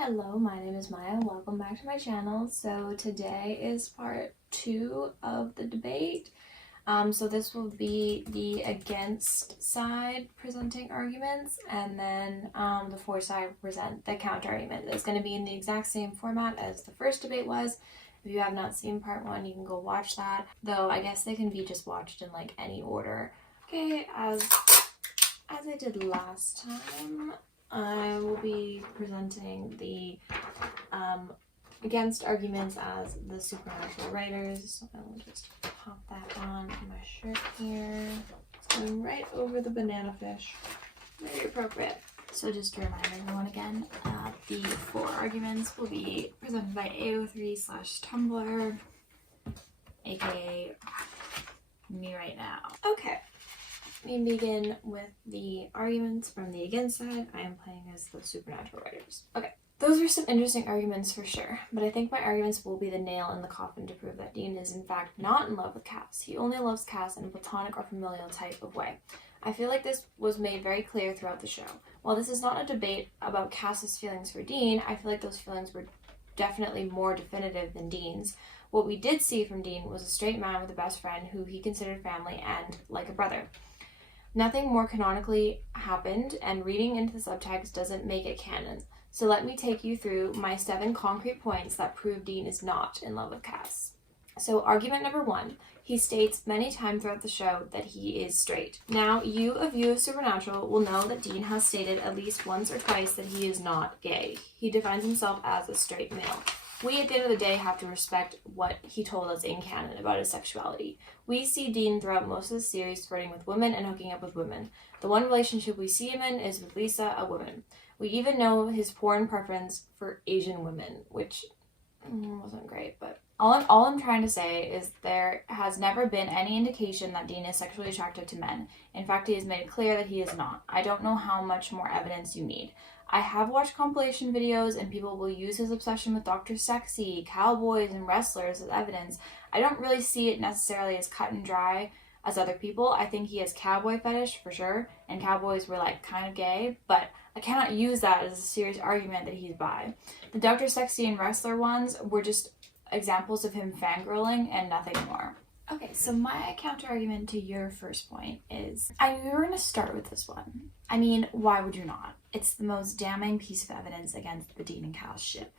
Hello, my name is Maya. Welcome back to my channel. So today is part 2 of the debate. So this will be the against side presenting arguments, and then the for side present the counter argument. It's going to be in the exact same format as the first debate was. If you have not seen part 1, you can go watch that. Though I guess they can be just watched in like any order. Okay, as I did last time, I will be presenting the against arguments as the supernatural writers. So I will just pop that on my shirt here. It's going right over the banana fish. Very appropriate. So just to remind everyone again, the 4 arguments will be presented by AO3/Tumblr, aka me right now. Okay. We begin with the arguments from the against side. I am playing as the supernatural writers. Okay, those are some interesting arguments for sure, but I think my arguments will be the nail in the coffin to prove that Dean is in fact not in love with Cass. He only loves Cass in a platonic or familial type of way. I feel like this was made very clear throughout the show. While this is not a debate about Cass's feelings for Dean, I feel like those feelings were definitely more definitive than Dean's. What we did see from Dean was a straight man with a best friend who he considered family and like a brother. Nothing more canonically happened, and reading into the subtext doesn't make it canon. So let me take you through my 7 concrete points that prove Dean is not in love with Cass. So argument number 1, he states many times throughout the show that he is straight. Now, you, a view of Supernatural, will know that Dean has stated at least once or twice that he is not gay. He defines himself as a straight male. We, at the end of the day, have to respect what he told us in canon about his sexuality. We see Dean throughout most of the series flirting with women and hooking up with women. The one relationship we see him in is with Lisa, a woman. We even know his porn preference for Asian women, which wasn't great, but all I'm trying to say is there has never been any indication that Dean is sexually attracted to men. In fact, he has made it clear that he is not. I don't know how much more evidence you need. I have watched compilation videos and people will use his obsession with Dr. Sexy, cowboys, and wrestlers as evidence. I don't really see it necessarily as cut and dry as other people. I think he has cowboy fetish for sure, and cowboys were like kind of gay, but I cannot use that as a serious argument that he's bi. The Dr. Sexy and wrestler ones were just examples of him fangirling and nothing more. Okay, so my counter-argument to your first point is, we were going to start with this one. I mean, why would you not? It's the most damning piece of evidence against the Dean and Cass ship.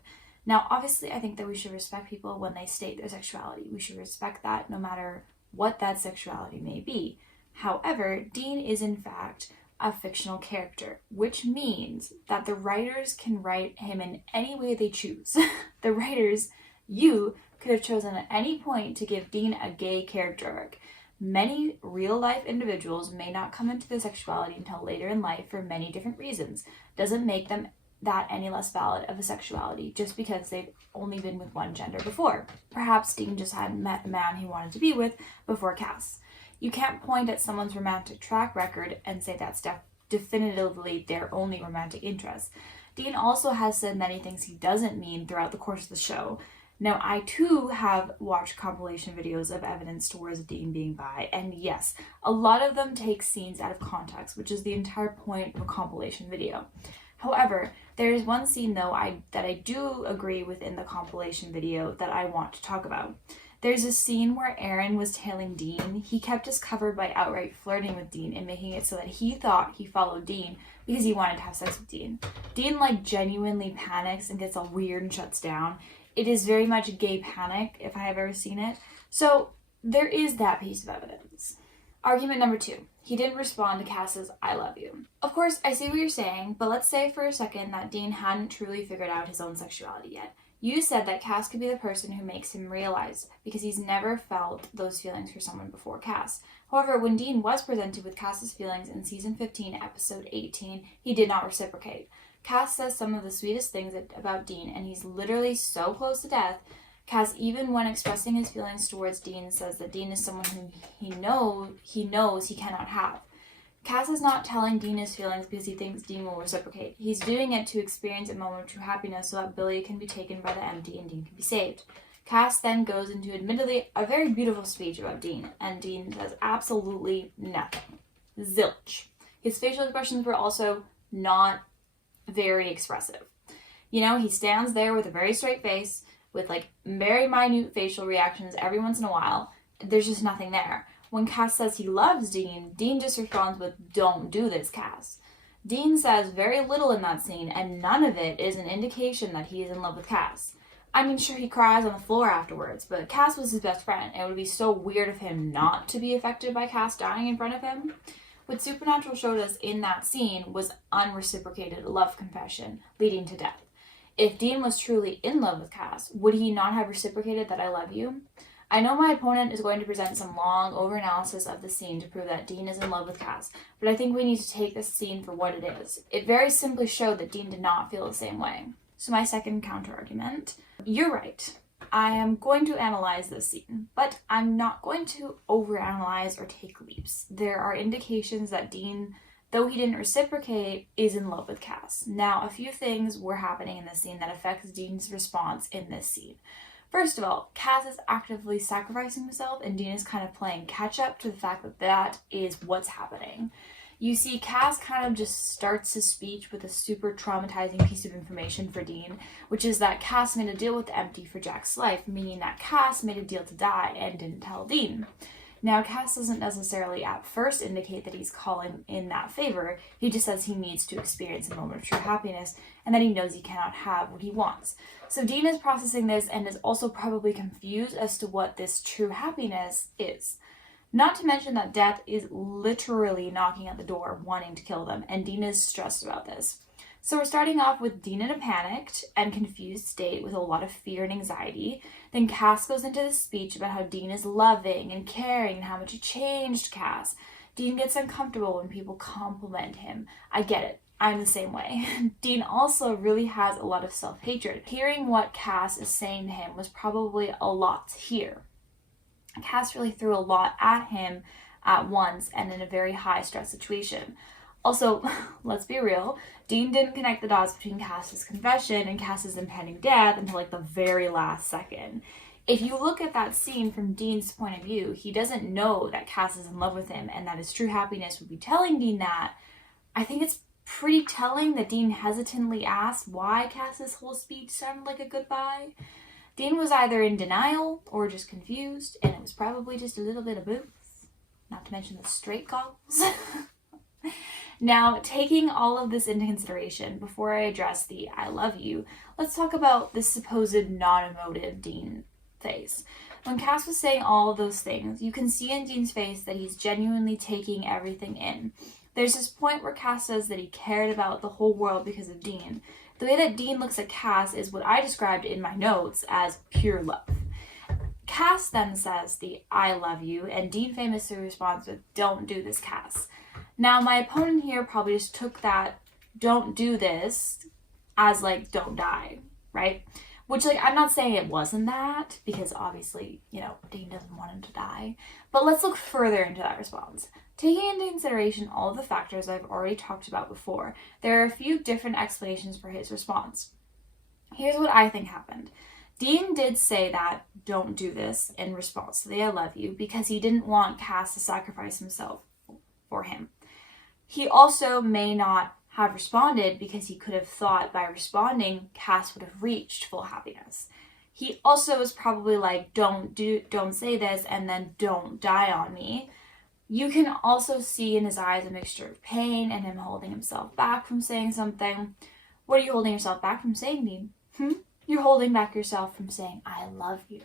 Now, obviously, I think that we should respect people when they state their sexuality. We should respect that no matter what that sexuality may be. However, Dean is in fact a fictional character, which means that the writers can write him in any way they choose. The writers, you, could have chosen at any point to give Dean a gay character arc. Many real-life individuals may not come into their sexuality until later in life for many different reasons. Doesn't make them that any less valid of a sexuality just because they've only been with one gender before. Perhaps Dean just hadn't met the man he wanted to be with before Cass. You can't point at someone's romantic track record and say that's definitively their only romantic interest. Dean also has said many things he doesn't mean throughout the course of the show. Now, I too have watched compilation videos of evidence towards Dean being bi, and yes, a lot of them take scenes out of context, which is the entire point of a compilation video. However, there is one scene though that I do agree with in the compilation video that I want to talk about. There's a scene where Aaron was tailing Dean. He kept us covered by outright flirting with Dean and making it so that he thought he followed Dean because he wanted to have sex with Dean. Dean genuinely panics and gets all weird and shuts down. It is very much gay panic, if I have ever seen it. So there is that piece of evidence. Argument number 2. He didn't respond to Cass's "I love you." Of course, I see what you're saying, but let's say for a second that Dean hadn't truly figured out his own sexuality yet. You said that Cass could be the person who makes him realize because he's never felt those feelings for someone before Cass. However, when Dean was presented with Cass's feelings in season 15, episode 18, he did not reciprocate. Cass says some of the sweetest things about Dean, and he's literally so close to death. Cass, even when expressing his feelings towards Dean, says that Dean is someone whom he knows he cannot have. Cass is not telling Dean his feelings because he thinks Dean will reciprocate. He's doing it to experience a moment of true happiness so that Billy can be taken by the empty and Dean can be saved. Cass then goes into admittedly a very beautiful speech about Dean, and Dean says absolutely nothing. Zilch. His facial expressions were also not very expressive. You know, he stands there with a very straight face, with like very minute facial reactions every once in a while. There's just nothing there. When Cass says he loves Dean, Dean just responds with, "Don't do this, Cass." Dean says very little in that scene, and none of it is an indication that he is in love with Cass. I mean, sure, he cries on the floor afterwards, but Cass was his best friend, and it would be so weird of him not to be affected by Cass dying in front of him. What Supernatural showed us in that scene was unreciprocated love confession, leading to death. If Dean was truly in love with Cass, would he not have reciprocated that "I love you"? I know my opponent is going to present some long over-analysis of the scene to prove that Dean is in love with Cass, but I think we need to take this scene for what it is. It very simply showed that Dean did not feel the same way. So my second counter-argument, you're right. I am going to analyze this scene, but I'm not going to overanalyze or take leaps. There are indications that Dean, though he didn't reciprocate, is in love with Cass. Now, a few things were happening in this scene that affects Dean's response in this scene. First of all, Cass is actively sacrificing himself, and Dean is kind of playing catch-up to the fact that that is what's happening. You see, Cass kind of just starts his speech with a super traumatizing piece of information for Dean, which is that Cass made a deal with the Empty for Jack's life, meaning that Cass made a deal to die and didn't tell Dean. Now, Cass doesn't necessarily at first indicate that he's calling in that favor. He just says he needs to experience a moment of true happiness and that he knows he cannot have what he wants. So Dean is processing this and is also probably confused as to what this true happiness is. Not to mention that death is literally knocking at the door, wanting to kill them, and Dean is stressed about this. So we're starting off with Dean in a panicked and confused state with a lot of fear and anxiety. Then Cass goes into this speech about how Dean is loving and caring and how much he changed Cass. Dean gets uncomfortable when people compliment him. I get it. I'm the same way. Dean also really has a lot of self-hatred. Hearing what Cass is saying to him was probably a lot to hear. Cass really threw a lot at him at once and in a very high stress situation. Also, let's be real, Dean didn't connect the dots between Cass's confession and Cass's impending death until like the very last second. If you look at that scene from Dean's point of view, he doesn't know that Cass is in love with him and that his true happiness would be telling Dean that. I think it's pretty telling that Dean hesitantly asked why Cass's whole speech sounded like a goodbye. Dean was either in denial or just confused, and it was probably just a little bit of both. Not to mention the straight goggles. Now, taking all of this into consideration, before I address the "I love you," let's talk about this supposed non-emotive Dean face. When Cass was saying all of those things, you can see in Dean's face that he's genuinely taking everything in. There's this point where Cass says that he cared about the whole world because of Dean. The way that Dean looks at Cass is what I described in my notes as pure love. Cass then says the "I love you," and Dean famously responds with "Don't do this, Cass." Now, my opponent here probably just took that "don't do this" as like "don't die," right? Which, like, I'm not saying it wasn't that, because obviously, you know, Dean doesn't want him to die. But let's look further into that response. Taking into consideration all of the factors I've already talked about before, there are a few different explanations for his response. Here's what I think happened. Dean did say that "don't do this" in response to the "I love you" because he didn't want Cass to sacrifice himself for him. He also may not have responded because he could have thought by responding Cass would have reached full happiness. He also was probably like, don't say this, and then "don't die on me." You can also see in his eyes a mixture of pain and him holding himself back from saying something. What are you holding yourself back from saying, Dean? You're holding back yourself from saying "I love you."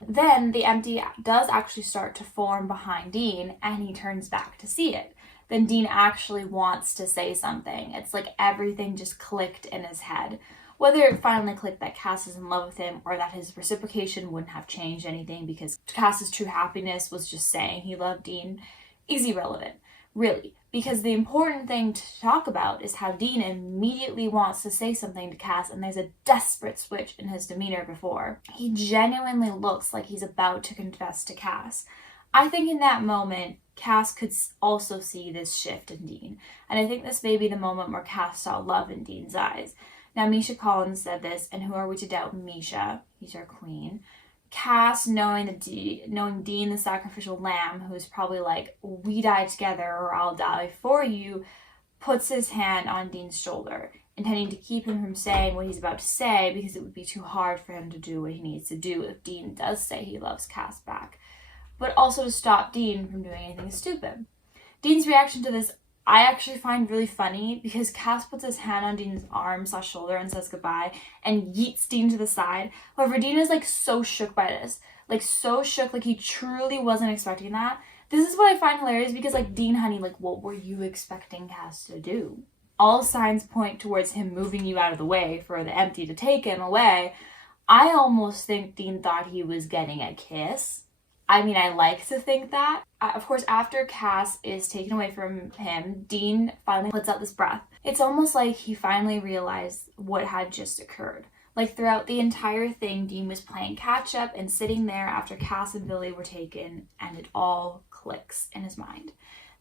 Then the Empty does actually start to form behind Dean, and he turns back to see it. Then Dean actually wants to say something. It's like everything just clicked in his head. Whether it finally clicked that Cass is in love with him or that his reciprocation wouldn't have changed anything because Cass's true happiness was just saying he loved Dean is irrelevant, really. Because the important thing to talk about is how Dean immediately wants to say something to Cass, and there's a desperate switch in his demeanor before. He genuinely looks like he's about to confess to Cass. I think in that moment, Cass could also see this shift in Dean, and I think this may be the moment where Cass saw love in Dean's eyes. Now, Misha Collins said this, and who are we to doubt Misha? He's our queen. Cass, knowing Dean, the sacrificial lamb, who's probably like, "We die together or I'll die for you," puts his hand on Dean's shoulder. intending to keep him from saying what he's about to say because it would be too hard for him to do what he needs to do if Dean does say he loves Cass back, but also to stop Dean from doing anything stupid. Dean's reaction to this I actually find really funny because Cass puts his hand on Dean's arm/shoulder and says goodbye and yeets Dean to the side. However, Dean is like so shook by this. Like so shook, like he truly wasn't expecting that. This is what I find hilarious because like, Dean, honey, like what were you expecting Cass to do? All signs point towards him moving you out of the way for the empty to take him away. I almost think Dean thought he was getting a kiss. I mean, I like to think that. Of course, after Cass is taken away from him, Dean finally lets out this breath. It's almost like he finally realized what had just occurred. Like throughout the entire thing, Dean was playing catch up and sitting there after Cass and Billy were taken, and it all clicks in his mind.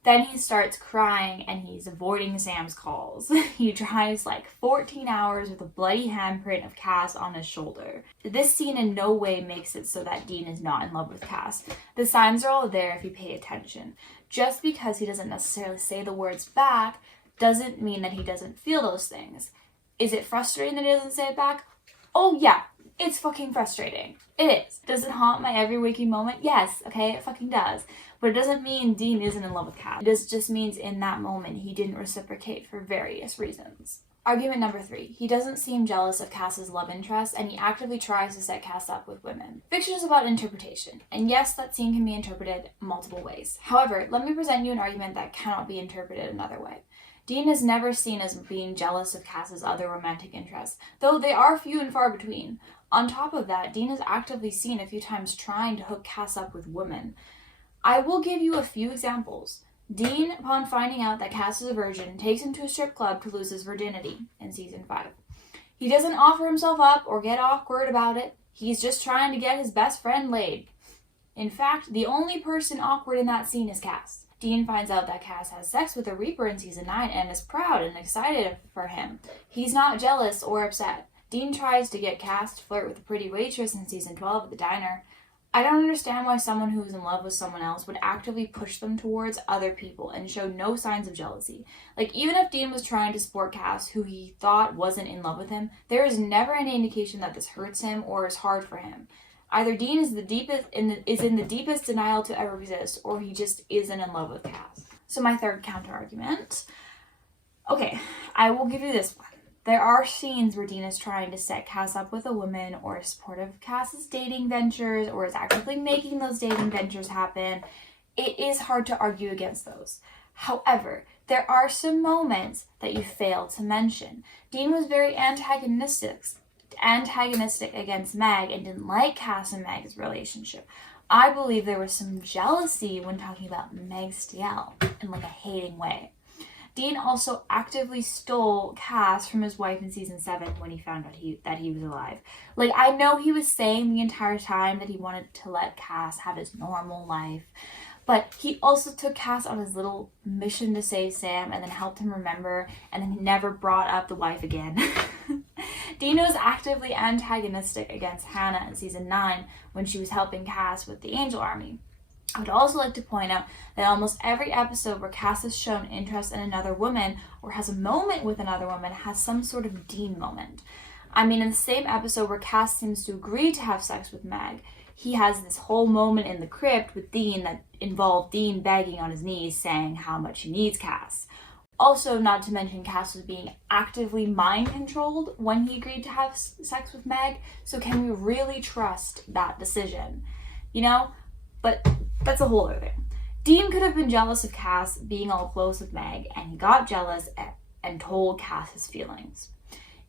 Then he starts crying and he's avoiding Sam's calls. He drives like 14 hours with a bloody handprint of Cass on his shoulder. This scene in no way makes it so that Dean is not in love with Cass. The signs are all there if you pay attention. Just because he doesn't necessarily say the words back doesn't mean that he doesn't feel those things. Is it frustrating that he doesn't say it back? Oh yeah, it's fucking frustrating. It is. Does it haunt my every waking moment? Yes, okay, it fucking does. But it doesn't mean Dean isn't in love with Cass. It just means in that moment he didn't reciprocate for various reasons. Argument number 3. He doesn't seem jealous of Cass's love interest, and he actively tries to set Cass up with women. Fiction is about interpretation, and yes, that scene can be interpreted multiple ways. However, let me present you an argument that cannot be interpreted another way. Dean is never seen as being jealous of Cass's other romantic interests, though they are few and far between. On top of that, Dean is actively seen a few times trying to hook Cass up with women. I will give you a few examples. Dean, upon finding out that Cass is a virgin, takes him to a strip club to lose his virginity in season 5. He doesn't offer himself up or get awkward about it. He's just trying to get his best friend laid. In fact, the only person awkward in that scene is Cass. Dean finds out that Cass has sex with the Reaper in season 9 and is proud and excited for him. He's not jealous or upset. Dean tries to get Cass to flirt with a pretty waitress in season 12 at the diner. I don't understand why someone who is in love with someone else would actively push them towards other people and show no signs of jealousy. Like, even if Dean was trying to support Cass, who he thought wasn't in love with him, there is never any indication that this hurts him or is hard for him. Either Dean is in the deepest denial to ever exist, or he just isn't in love with Cass. So my third counter argument. Okay, I will give you this one. There are scenes where Dean is trying to set Cass up with a woman or is supportive of Cass's dating ventures or is actively making those dating ventures happen. It is hard to argue against those. However, there are some moments that you fail to mention. Dean was very antagonistic against Meg and didn't like Cass and Meg's relationship. I believe there was some jealousy when talking about Meg Stiel in like a hating way. Dean also actively stole Cass from his wife in season 7 when he found out that he was alive. Like, I know he was saying the entire time that he wanted to let Cass have his normal life, but he also took Cass on his little mission to save Sam and then helped him remember, and then he never brought up the wife again. Dean was actively antagonistic against Hannah in season 9 when she was helping Cass with the Angel Army. I would also like to point out that almost every episode where Cass has shown interest in another woman or has a moment with another woman has some sort of Dean moment. I mean, in the same episode where Cass seems to agree to have sex with Meg, he has this whole moment in the crypt with Dean that involved Dean begging on his knees saying how much he needs Cass. Also, not to mention, Cass was being actively mind-controlled when he agreed to have sex with Meg, so can we really trust that decision? You know? But that's a whole other thing. Dean could have been jealous of Cass being all close with Meg, and he got jealous and told Cass his feelings.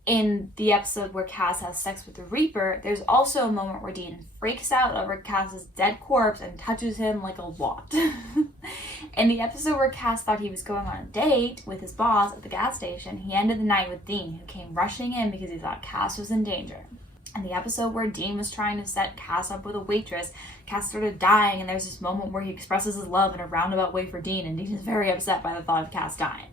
In the episode where Cass has sex with the Reaper, there's also a moment where Dean freaks out over Cass's dead corpse and touches him like a lot. In the episode where Cass thought he was going on a date with his boss at the gas station, he ended the night with Dean, who came rushing in because he thought Cass was in danger. In the episode where Dean was trying to set Cass up with a waitress, Cass started dying, and there's this moment where he expresses his love in a roundabout way for Dean, and Dean is very upset by the thought of Cass dying.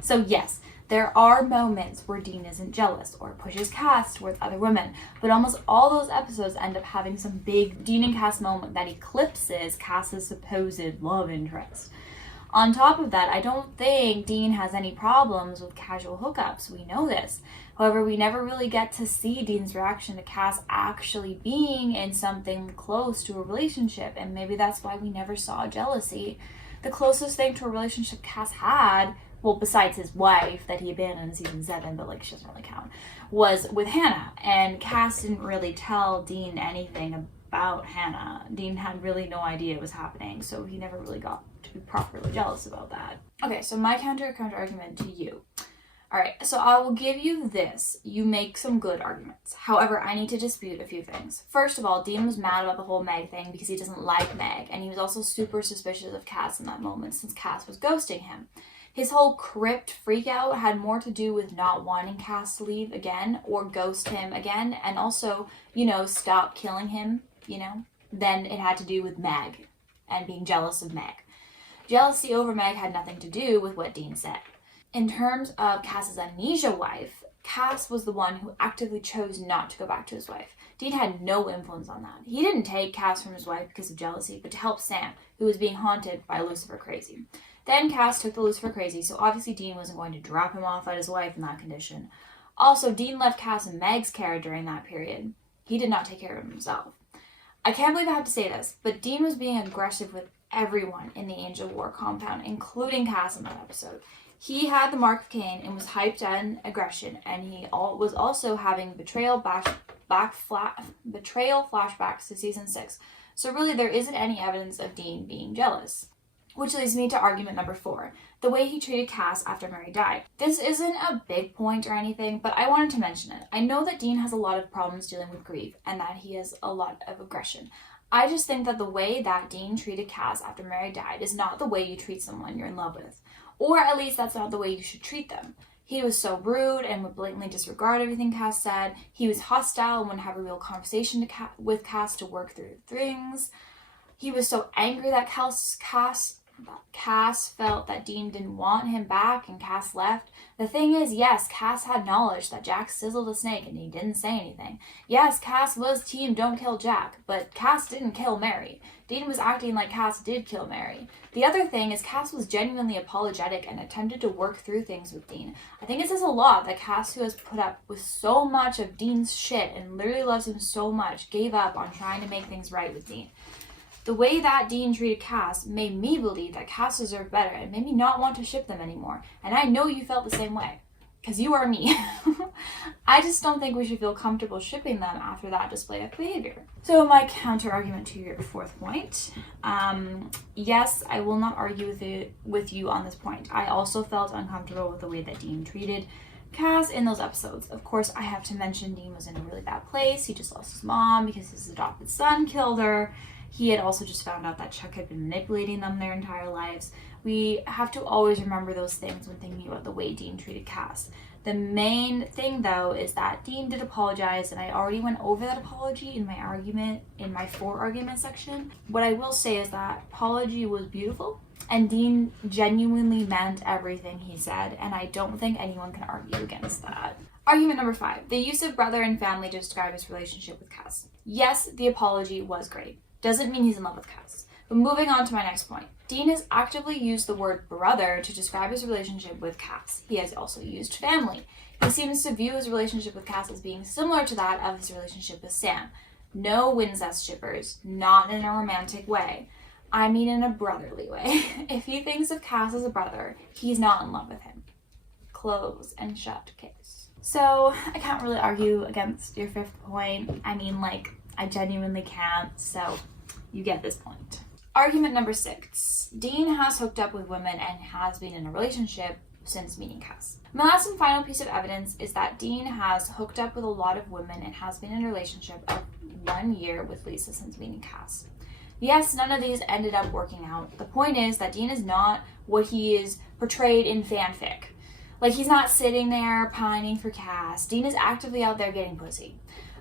So yes, there are moments where Dean isn't jealous or pushes Cass towards other women, but almost all those episodes end up having some big Dean and Cass moment that eclipses Cass's supposed love interest. On top of that, I don't think Dean has any problems with casual hookups. We know this. However, we never really get to see Dean's reaction to Cass actually being in something close to a relationship, and maybe that's why we never saw jealousy. The closest thing to a relationship Cass had, well, besides his wife that he abandoned in season 7, but like she doesn't really count, was with Hannah. And Cass didn't really tell Dean anything about Hannah. Dean had really no idea it was happening, so he never really got to be properly jealous about that. Okay, so my counter argument to you. Alright, so I will give you this. You make some good arguments. However, I need to dispute a few things. First of all, Dean was mad about the whole Meg thing because he doesn't like Meg, and he was also super suspicious of Cass in that moment since Cass was ghosting him. His whole crypt freakout had more to do with not wanting Cass to leave again or ghost him again, and also, stop killing him, than it had to do with Meg and being jealous of Meg. Jealousy over Meg had nothing to do with what Dean said. In terms of Cass's amnesia wife, Cass was the one who actively chose not to go back to his wife. Dean had no influence on that. He didn't take Cass from his wife because of jealousy, but to help Sam, who was being haunted by Lucifer Crazy. Then Cass took the Lucifer Crazy, so obviously Dean wasn't going to drop him off at his wife in that condition. Also, Dean left Cass in Meg's care during that period. He did not take care of himself. I can't believe I have to say this, but Dean was being aggressive with everyone in the Angel War compound, including Cass in that episode. He had the mark of Cain and was hyped on aggression, and he was also having betrayal flashbacks to season 6. So really, there isn't any evidence of Dean being jealous. Which leads me to argument number 4, the way he treated Cass after Mary died. This isn't a big point or anything, but I wanted to mention it. I know that Dean has a lot of problems dealing with grief, and that he has a lot of aggression. I just think that the way that Dean treated Cass after Mary died is not the way you treat someone you're in love with. Or at least that's not the way you should treat them. He was so rude and would blatantly disregard everything Cass said. He was hostile and wouldn't have a real conversation with Cass to work through things. He was so angry that Cass felt that Dean didn't want him back and Cass left. The thing is, yes, Cass had knowledge that Jack sizzled a snake and he didn't say anything. Yes, Cass was team don't kill Jack, but Cass didn't kill Mary. Dean was acting like Cass did kill Mary. The other thing is Cass was genuinely apologetic and attempted to work through things with Dean. I think it says a lot that Cass, who has put up with so much of Dean's shit and literally loves him so much, gave up on trying to make things right with Dean. The way that Dean treated Cass made me believe that Cass deserved better and made me not want to ship them anymore. And I know you felt the same way. Because you are me. I just don't think we should feel comfortable shipping them after that display of behavior. So my counter argument to your 4th point. Yes, I will not argue with you on this point. I also felt uncomfortable with the way that Dean treated Cass in those episodes. Of course, I have to mention Dean was in a really bad place. He just lost his mom because his adopted son killed her. He had also just found out that Chuck had been manipulating them their entire lives. We have to always remember those things when thinking about the way Dean treated Cass. The main thing, though, is that Dean did apologize, and I already went over that apology in my 4 argument section. What I will say is that apology was beautiful, and Dean genuinely meant everything he said, and I don't think anyone can argue against that. Argument number 5, the use of brother and family to describe his relationship with Cass. Yes, the apology was great. Doesn't mean he's in love with Cass. But moving on to my next point. Dean has actively used the word brother to describe his relationship with Cass. He has also used family. He seems to view his relationship with Cass as being similar to that of his relationship with Sam. No incest shippers, not in a romantic way. I mean in a brotherly way. If he thinks of Cass as a brother, he's not in love with him. Close and shut case. So I can't really argue against your 5th point. I mean, I genuinely can't, so you get this point. Argument number 6. Dean has hooked up with women and has been in a relationship since meeting Cass. My last and final piece of evidence is that Dean has hooked up with a lot of women and has been in a relationship of 1 year with Lisa since meeting Cass. Yes, none of these ended up working out. The point is that Dean is not what he is portrayed in fanfic. He's not sitting there pining for Cass. Dean is actively out there getting pussy.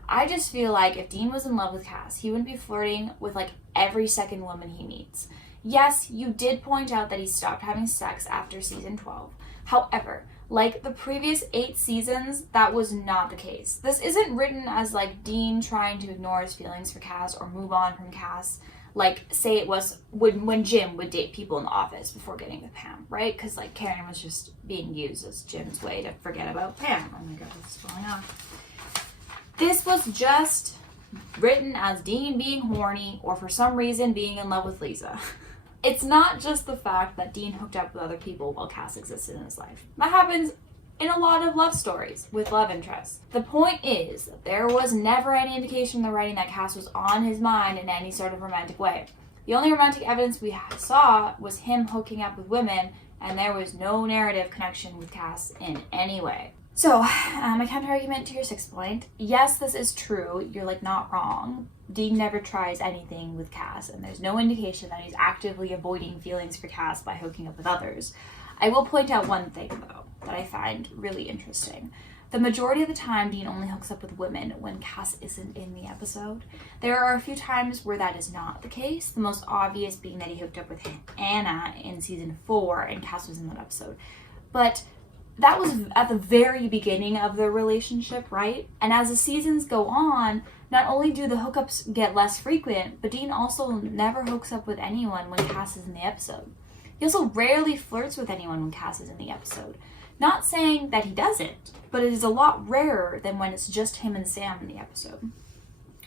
I just feel like if Dean was in love with Cass, he wouldn't be flirting with every second woman he meets. Yes, you did point out that he stopped having sex after season 12. However, like the previous 8 seasons, that was not the case. This isn't written as Dean trying to ignore his feelings for Cass or move on from Cass. Like, say it was when Jim would date people in the office before getting with Pam, right? Because, like, Karen was just being used as Jim's way to forget about Pam. Oh my god, what's going on? This was just written as Dean being horny or for some reason being in love with Lisa. It's not just the fact that Dean hooked up with other people while Cass existed in his life. That happens in a lot of love stories with love interests. The point is that there was never any indication in the writing that Cass was on his mind in any sort of romantic way. The only romantic evidence we saw was him hooking up with women, and there was no narrative connection with Cass in any way. So, my counter-argument to your 6th point, yes, this is true, you're like not wrong. Dean never tries anything with Cass, and there's no indication that he's actively avoiding feelings for Cass by hooking up with others. I will point out one thing, though, that I find really interesting. The majority of the time, Dean only hooks up with women when Cass isn't in the episode. There are a few times where that is not the case, the most obvious being that he hooked up with Anna in season 4 and Cass was in that episode. But that was at the very beginning of their relationship, right? And as the seasons go on, not only do the hookups get less frequent, but Dean also never hooks up with anyone when Cass is in the episode. He also rarely flirts with anyone when Cass is in the episode. Not saying that he doesn't, but it is a lot rarer than when it's just him and Sam in the episode.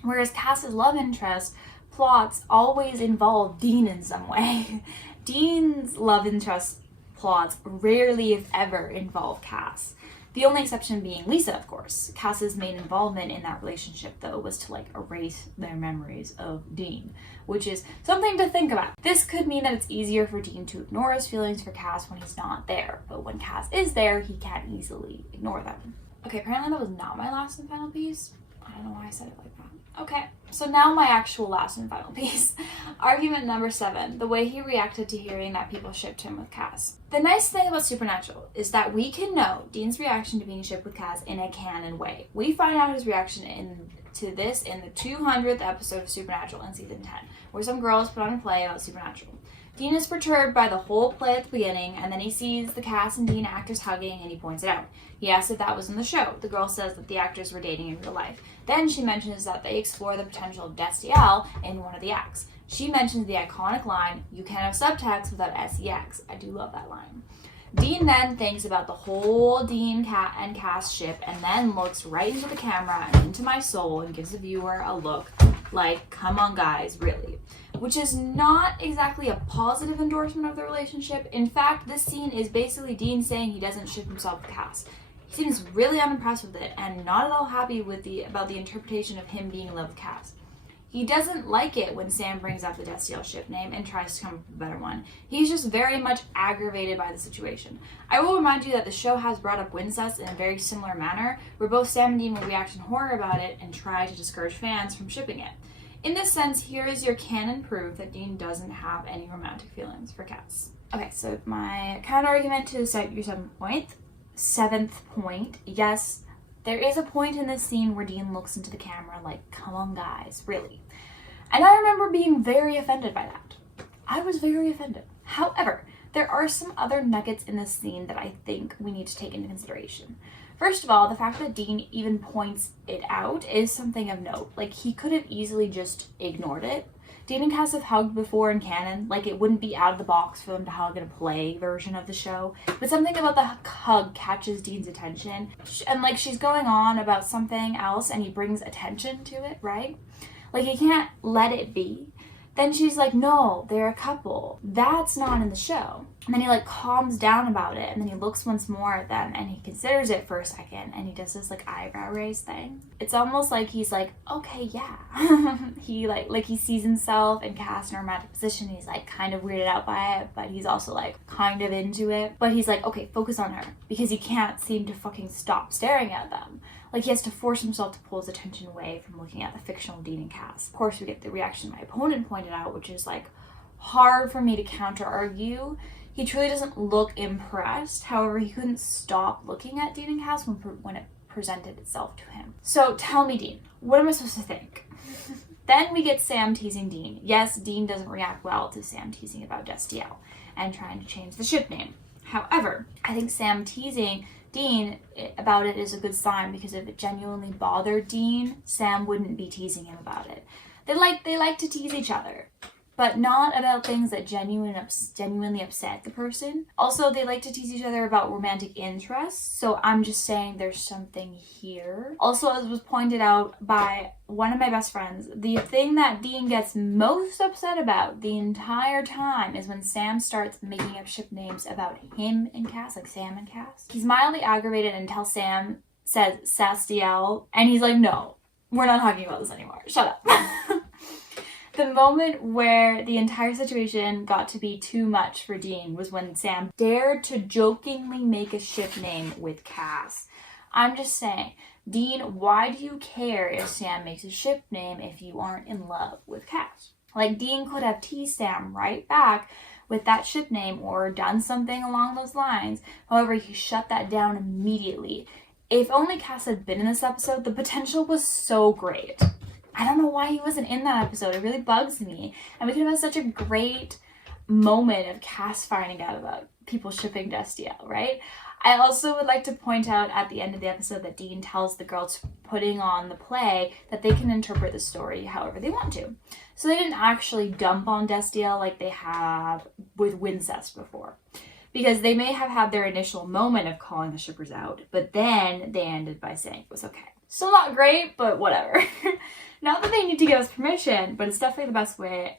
Whereas Cass's love interest plots always involve Dean in some way. Dean's love interest plots rarely, if ever, involve Cass. The only exception being Lisa, of course. Cass's main involvement in that relationship, though, was to, like, erase their memories of Dean, which is something to think about. This could mean that it's easier for Dean to ignore his feelings for Cass when he's not there, but when Cass is there, he can't easily ignore them. Okay, apparently that was not my last and final piece. I don't know why I said it like that. Okay, so now my actual last and final piece. Argument number 7, the way he reacted to hearing that people shipped him with Cass. The nice thing about Supernatural is that we can know Dean's reaction to being shipped with Cass in a canon way. We find out his reaction to this in the 200th episode of Supernatural in season 10, where some girls put on a play about Supernatural. Dean is perturbed by the whole play at the beginning, and then he sees the Cass and Dean actors hugging, and he points it out. He asks if that was in the show. The girl says that the actors were dating in real life. Then she mentions that they explore the potential of Destiel in one of the acts. She mentions the iconic line, "You can't have subtext without sex." I do love that line. Dean then thinks about the whole Dean and Cass ship and then looks right into the camera and into my soul and gives the viewer a look like, come on guys, really. Which is not exactly a positive endorsement of the relationship. In fact, this scene is basically Dean saying he doesn't ship himself with Cass. He seems really unimpressed with it and not at all happy with about the interpretation of him being in love with Cass. He doesn't like it when Sam brings up the Destiel ship name and tries to come up with a better one. He's just very much aggravated by the situation. I will remind you that the show has brought up Wincest in a very similar manner, where both Sam and Dean will react in horror about it and try to discourage fans from shipping it. In this sense, here is your canon proof that Dean doesn't have any romantic feelings for Cass. Okay, so my counter-argument to your 7th point, yes, there is a point in this scene where Dean looks into the camera like, come on guys, really. And I remember being very offended by that. I was very offended. However, there are some other nuggets in this scene that I think we need to take into consideration. First of all, the fact that Dean even points it out is something of note. Like, he could have easily just ignored it. Dean and Cass have hugged before in canon. Like, it wouldn't be out of the box for them to hug in a play version of the show. But something about the hug catches Dean's attention. And, like, she's going on about something else and he brings attention to it, right? Like, he can't let it be. Then she's like, no, they're a couple. That's not in the show. And then he, like, calms down about it, and then he looks once more at them, and he considers it for a second, and he does this, like, eyebrow raise thing. It's almost like he's like, okay, yeah. He, like he sees himself and Cass in a romantic position, he's, like, kind of weirded out by it, but he's also, like, kind of into it. But he's like, okay, focus on her, because he can't seem to fucking stop staring at them. Like, he has to force himself to pull his attention away from looking at the fictional Dean and Cass. Of course, we get the reaction my opponent pointed out, which is, like, hard for me to counter-argue. He truly doesn't look impressed. However, he couldn't stop looking at Dean and Cass when it presented itself to him. So, tell me, Dean, what am I supposed to think? Then we get Sam teasing Dean. Yes, Dean doesn't react well to Sam teasing about Destiel and trying to change the ship name. However, I think Sam teasing Dean about it is a good sign, because if it genuinely bothered Dean, Sam wouldn't be teasing him about it. They like to tease each other. but not about things that genuinely upset the person. Also, they like to tease each other about romantic interests, so I'm just saying there's something here. Also, as was pointed out by one of my best friends, the thing that Dean gets most upset about the entire time is when Sam starts making up ship names about him and Cass, like Sam and Cass. He's mildly aggravated until Sam says Sastiel, and he's like, no, we're not talking about this anymore. Shut up. The moment where the entire situation got to be too much for Dean was when Sam dared to jokingly make a ship name with Cass. I'm just saying, Dean, why do you care if Sam makes a ship name if you aren't in love with Cass? Like, Dean could have teased Sam right back with that ship name or done something along those lines. However, he shut that down immediately. If only Cass had been in this episode, the potential was so great. I don't know why he wasn't in that episode. It really bugs me. And we could have had such a great moment of Cass finding out about people shipping Destiel, right? I also would like to point out at the end of the episode that Dean tells the girls putting on the play that they can interpret the story however they want to. So they didn't actually dump on Destiel like they have with Wincest before. Because they may have had their initial moment of calling the shippers out, but then they ended by saying it was okay. Still not great, but whatever. Not that they need to give us permission, but it's definitely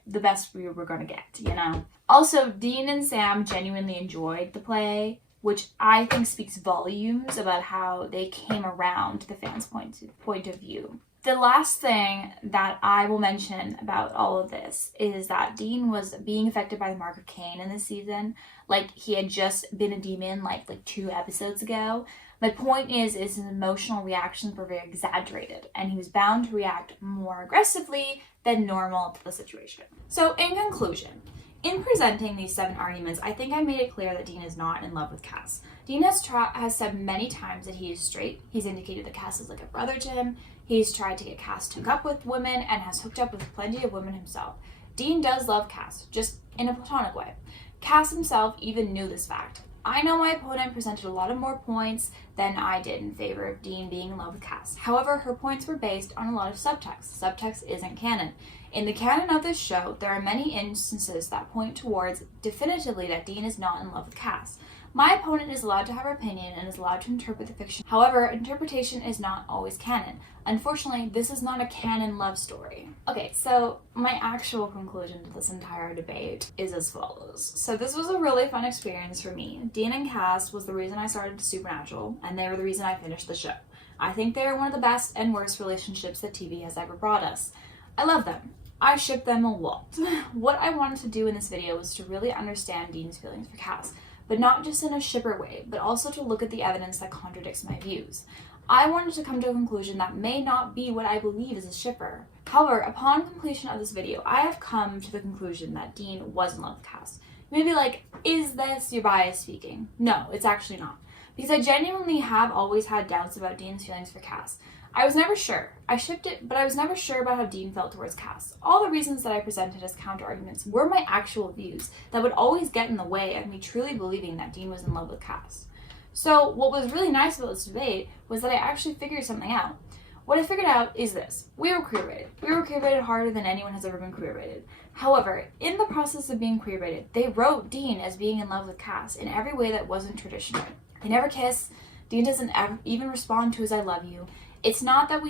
the best we were going to get, you know? Also, Dean and Sam genuinely enjoyed the play, which I think speaks volumes about how they came around to the fans' point of view. The last thing that I will mention about all of this is that Dean was being affected by the Mark of Cain in this season. Like, he had just been a demon like 2 episodes ago. My point is his emotional reactions were very exaggerated, and he was bound to react more aggressively than normal to the situation. So, in conclusion, in presenting these 7 arguments, I think I made it clear that Dean is not in love with Cass. Dean has said many times that he is straight. He's indicated that Cass is like a brother to him. He's tried to get Cass to hook up with women and has hooked up with plenty of women himself. Dean does love Cass, just in a platonic way. Cass himself even knew this fact. I know my opponent presented a lot of more points than I did in favor of Dean being in love with Cass. However, her points were based on a lot of subtext. Subtext isn't canon. In the canon of this show, there are many instances that point towards definitively that Dean is not in love with Cass. My opponent is allowed to have her opinion and is allowed to interpret the fiction. However, interpretation is not always canon. Unfortunately, this is not a canon love story. Okay, so my actual conclusion to this entire debate is as follows. So this was a really fun experience for me. Dean and Cass was the reason I started Supernatural, and they were the reason I finished the show. I think they are one of the best and worst relationships that TV has ever brought us. I love them. I ship them a lot. What I wanted to do in this video was to really understand Dean's feelings for Cass, but not just in a shipper way, but also to look at the evidence that contradicts my views. I wanted to come to a conclusion that may not be what I believe is a shipper. However, upon completion of this video, I have come to the conclusion that Dean was in love with Cass. You may be like, is this your bias speaking? No, it's actually not. Because I genuinely have always had doubts about Dean's feelings for Cass. I was never sure. I shipped it, but I was never sure about how Dean felt towards Cass. All the reasons that I presented as counter-arguments were my actual views that would always get in the way of me truly believing that Dean was in love with Cass. So what was really nice about this debate was that I actually figured something out. What I figured out is this. We were queer-baited. We were queer-baited harder than anyone has ever been queer-baited. However, in the process of being queer-baited, they wrote Dean as being in love with Cass in every way that wasn't traditional. They never kiss. Dean doesn't even respond to his I love you. It's not what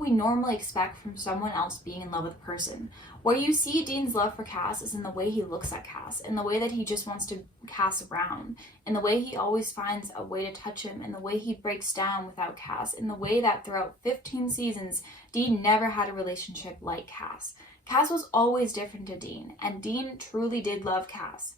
we normally expect from someone else being in love with a person. Where you see Dean's love for Cass is in the way he looks at Cass, in the way that he just wants to Cass around, in the way he always finds a way to touch him, in the way he breaks down without Cass, in the way that throughout 15 seasons, Dean never had a relationship like Cass. Cass was always different to Dean, and Dean truly did love Cass.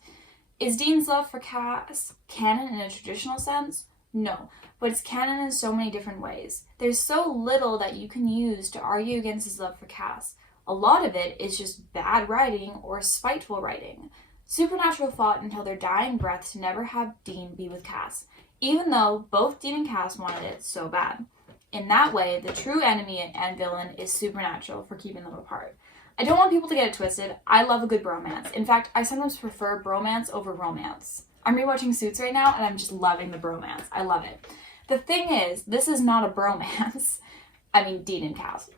Is Dean's love for Cass canon in a traditional sense? No, but it's canon in so many different ways. There's so little that you can use to argue against his love for Cass. A lot of it is just bad writing or spiteful writing. Supernatural fought until their dying breath to never have Dean be with Cass, even though both Dean and Cass wanted it so bad. In that way, the true enemy and villain is Supernatural for keeping them apart. I don't want people to get it twisted. I love a good bromance. In fact, I sometimes prefer bromance over romance. I'm rewatching Suits right now, and I'm just loving the bromance. I love it. The thing is, this is not a bromance. I mean, Dean and Cass.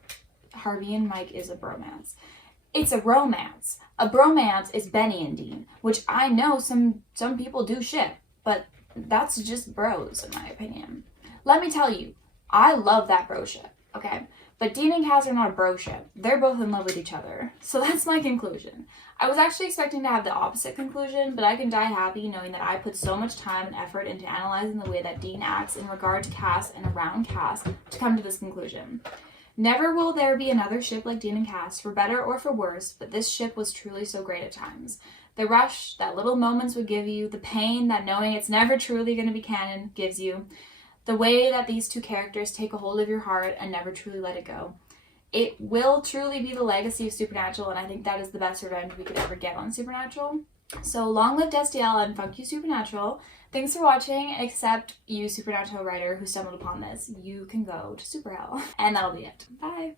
Harvey and Mike is a bromance. It's a romance. A bromance is Benny and Dean, which I know some people do ship, but that's just bros in my opinion. Let me tell you, I love that bro ship, okay? But Dean and Cass are not a bro ship. They're both in love with each other. So that's my conclusion. I was actually expecting to have the opposite conclusion, but I can die happy knowing that I put so much time and effort into analyzing the way that Dean acts in regard to Cass and around Cass to come to this conclusion. Never will there be another ship like Dean and Cass, for better or for worse, but this ship was truly so great at times. The rush that little moments would give you, the pain that knowing it's never truly going to be canon gives you, the way that these two characters take a hold of your heart and never truly let it go. It will truly be the legacy of Supernatural, and I think that is the best revenge we could ever get on Supernatural. So long live STL and fuck you Supernatural. Thanks for watching, except you Supernatural writer who stumbled upon this. You can go to Super Hell. And that'll be it. Bye!